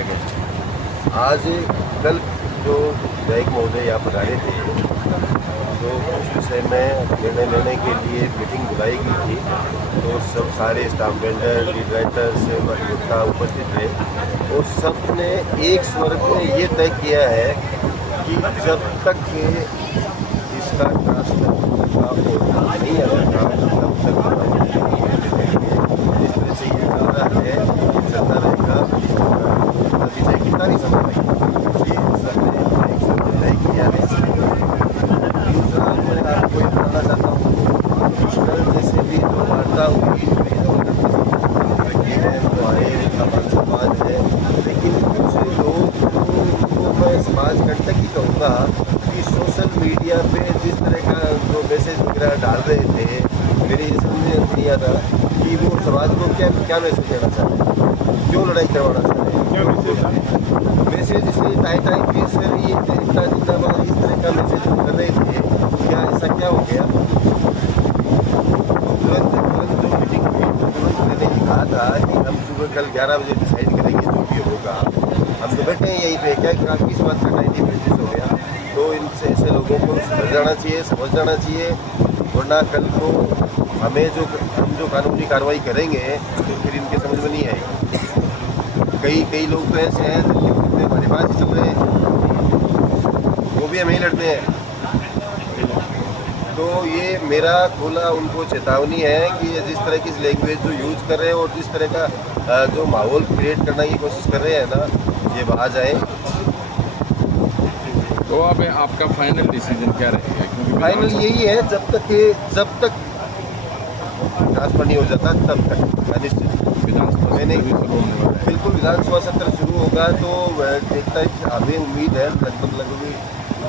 लिया गया? आज कल जो विधायक महोदय यहाँ पधारे थे, तो उस विषय में निर्णय लेने के लिए मीटिंग बुलाई गई थी। तो सब सारे स्टाफ वेंडर, लीड राइटर्स, योद्धा उपस्थित थे और सब ने एक स्वर में ये तय किया है कि जब तक इसका ट्रांसफर का ऑर्डर नहीं आता तब तक जिस तरह से ये चल रहा है चलता रहेगा। अभी से कितना भी समय लगेगा, ये सबने एक साथ तय किया है। दूसरा मैं आपको ये बताना चाहता हूँ, कल जैसे भी जो वार्ता हुई है वो आए, उनका मान सम्मान है, लेकिन कुछ लोग को मैं समाज कंटक ही कहूँगा कि सोशल मीडिया पे जिस तरह का जो मैसेज वगैरह डाल रहे थे, मेरी समझ में नहीं आता कि वो समाज को क्या मैसेज देना चाहते हैं, क्यों लड़ाई करवाना चाहते हैं, क्या मैसेज इसे टाई पीस सर ये इतना जिंदाबाद इस तरह का मैसेज कर रहे थे। क्या ऐसा क्या हो गया? तुरंत जो मीटिंग हुई तुरंत मैंने ये कहा था कि हम सुबह कल 11 बजे डिसाइड करेंगे जो भी होगा। हम तो बैठे हैं यहीं पे, क्या किस बात का 90% हो गया? तो इनसे ऐसे लोगों को सुधर जाना चाहिए, समझ जाना चाहिए, वरना कल को हमें हम जो कानूनी कार्रवाई करेंगे तो फिर इनके समझ में नहीं आएगी। कई लोग तो ऐसे हैं जिनके हमारे पास ही चल रहे हैं, वो भी हमें ही लड़ते हैं। तो ये मेरा खुला उनको चेतावनी है कि ये जिस तरह की लैंग्वेज जो यूज कर रहे हैं और जिस तरह का जो माहौल क्रिएट करने की कोशिश कर रहे हैं ना, ये बाहर जाए। तो अब आपका फाइनल डिसीजन क्या रहेगा? क्योंकि फाइनल यही है, जब तक ट्रांसफर नहीं हो जाता तब तक अनिश्चित। विधानसभा मैंने बिल्कुल विधानसभा सत्र शुरू होगा तो एक तारीख हमें उम्मीद है लगभग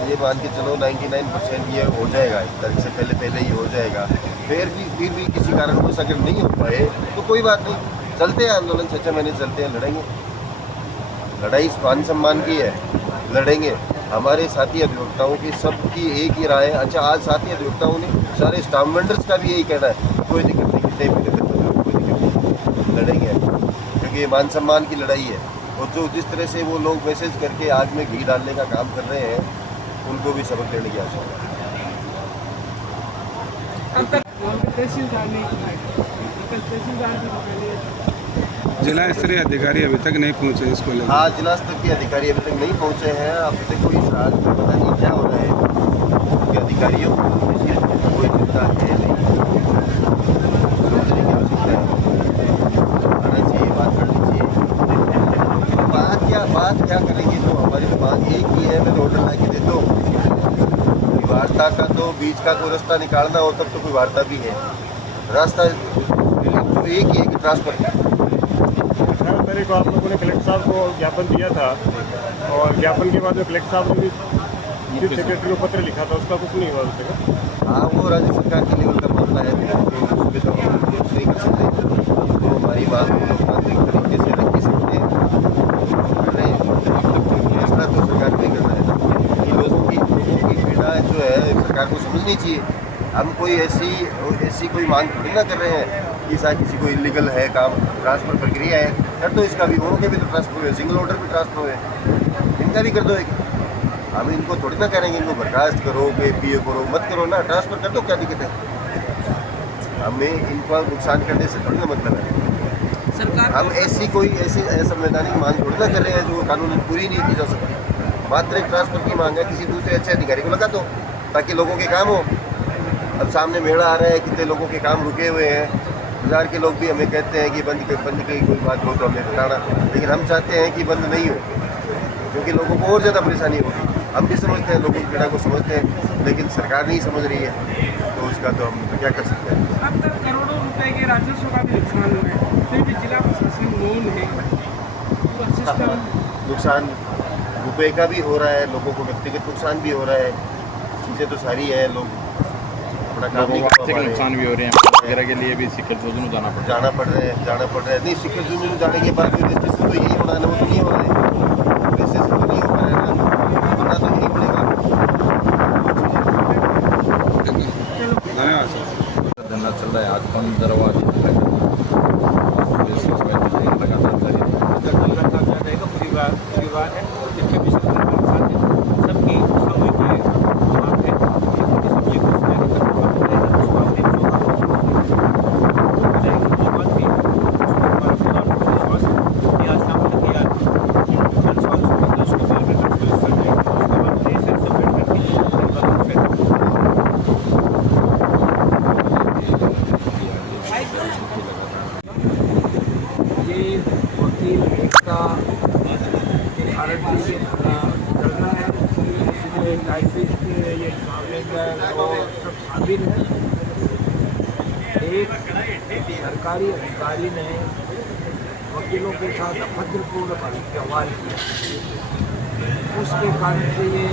ये मान के चलो 99% ये हो जाएगा, एक तारीख से पहले ही हो जाएगा। फिर भी किसी कारणवश अगर नहीं हो पाए तो कोई बात नहीं, चलते हैं आंदोलन, 6 महीने चलते हैं, लड़ेंगे। लड़ाई मान सम्मान की है, लड़ेंगे। हमारे साथी अधिवक्ताओं की सबकी एक ही राय है। अच्छा, आज साथी अधिवक्ताओं ने सारे स्टाफ मेंबर्स का भी यही कहना है, कोई दिक्कत नहीं, कितने भी दिक्कत हो, कोई दिक्कत नहीं, लड़ेंगे, क्योंकि ये मान सम्मान की लड़ाई है। और जो जिस तरह से वो लोग मैसेज करके आग में घी डालने का काम कर रहे हैं, उनको भी सबक देने की आवश्यकता है। जिला स्तरीय अधिकारी अभी तक नहीं पहुंचे इसको लेकर? हाँ, जिला स्तर के अधिकारी अभी तक नहीं पहुंचे हैं। अब तक कोई इस राज में पता नहीं क्या हो रहा है कि अधिकारियों को कोई चिंता है नहीं, सोचने की आवश्यकता है, आना चाहिए, बात करनी चाहिए। बात क्या करेंगे? तो हमारी बात एक ही है, मैं ऑर्डर ला के दे दो। वार्ता का तो बीच का कोई रास्ता निकालना हो तब तो कोई वार्ता भी है, रास्ता तो एक ही है कि ट्रांसफर। 18 तारीख को आप लोगों ने कलेक्टर साहब को ज्ञापन दिया था और ज्ञापन के बाद में कलेक्टर साहब ने भी चीफ सेक्रेटरी को पत्र लिखा था, उसका कुछ नहीं हुआ अभी तक? हाँ, वो राज्य सरकार के लेवल का मामला है, तो उस पर तो हम कुछ नहीं कर सकते। तो हमारी बात लोकतांत्रिक तरीके से रख सकते हैं, फैसला तो सरकार को ही करना है ना। कि लोगों की पीड़ा जो है सरकार को समझनी चाहिए। हम कोई ऐसी कोई मांग थोड़ी ना कर रहे हैं कि सा किसी को इलीगल है काम, ट्रांसफर प्रक्रिया है, कर दो इसका भी, उनके भी तो ट्रांसफर हुए, सिंगल ऑर्डर भी ट्रांसफर हुए, इनका भी कर दो एक। हम इनको थोड़ी ना करेंगे इनको बर्खास्त करो, पीए करो, मत करो ना, ट्रांसफर कर दो, क्या दिक्कत है? हमें इनको नुकसान करने से थोड़ी ना मतलब है। हम ऐसी असंवैधानिक मांग थोड़ी ना कर रहे हैं जो कानून पूरी नहीं की जा सकती। मात्र एक ट्रांसफर की मांग है, किसी दूसरे अच्छे अधिकारी को लगा दो ताकि लोगों के काम हो। अब सामने मेला आ रहा है, कितने लोगों के काम रुके हुए हैं। बाजार के लोग भी हमें कहते हैं कि बंद की कोई बात हो तो हमें बताना, लेकिन हम चाहते हैं कि बंद नहीं हो, क्योंकि लोगों को और ज़्यादा परेशानी होगी। हम भी समझते हैं, लोगों की पीड़ा को समझते हैं, लेकिन सरकार नहीं समझ रही है, तो उसका तो हम क्या कर सकते हैं। अब तक करोड़ों रुपए के राजस्व का भी नुकसान हुआ है, फिर भी जिला प्रशासन मौन है, पूरा सिस्टम। नुकसान रुपए का भी हो रहा है, लोगों को व्यक्तिगत नुकसान भी हो रहा है, चीज़ें तो सारी है, लोग अपना काम नहीं कर पा रहे हैं। नुकसान भी हो रहे हैं वगैरह के लिए भी सिक्कर जोजनू जाना पड़ रहा है। नहीं, सिक्कर जोजनू जाने के बाद भी रजिस्ट्रेशन तो यही होना है ना, वो तो नहीं हो रहा है, रजिस्ट्रेशन तो नहीं हो रहा है ना, करना तो यही पड़ेगा। धरना चल रहा है आज 15वां दिन लगातार जारी रहेगा। रहेगा पूरी बात परिवार है जिनके भी साथ हैं, सबकी सामूहिक बात है कि सब एक दूसरे को उस बात में जो बात थी उसमें हमारा पूरा विश्वास है कि आज शाम तक यार उसके बारे में उसके बाद देश है सब बैठ करके ये वकील एकता भारत जी धरना है, इसमें टाइपिस्ट ये ट्रांसलेटर और सब शामिल हैं। एक सरकारी अधिकारी ने वकीलों के साथ अभद्रपूर्ण व्यवहार किया, उसके कारण से ये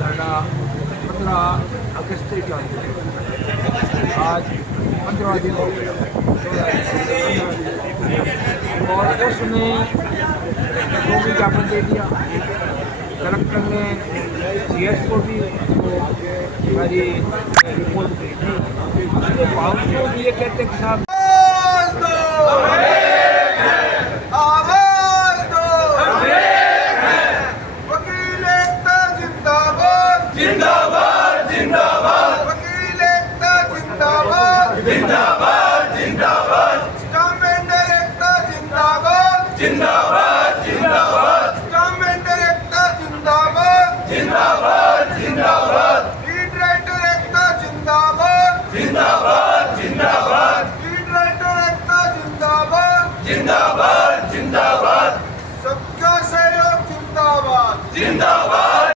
धरना 15 अगस्त से चालू है। आज 15 दिन हो गए और उसने कलेक्टर को भी ज्ञापन दे दिया। कलेक्टर ने CS को भी हमारी रिपोर्ट भेजी। उसके बावजूद ये कहते कि साहब जिंदाबाद जिंदाबाद वकील एकता जिंदाबाद जिंदाबाद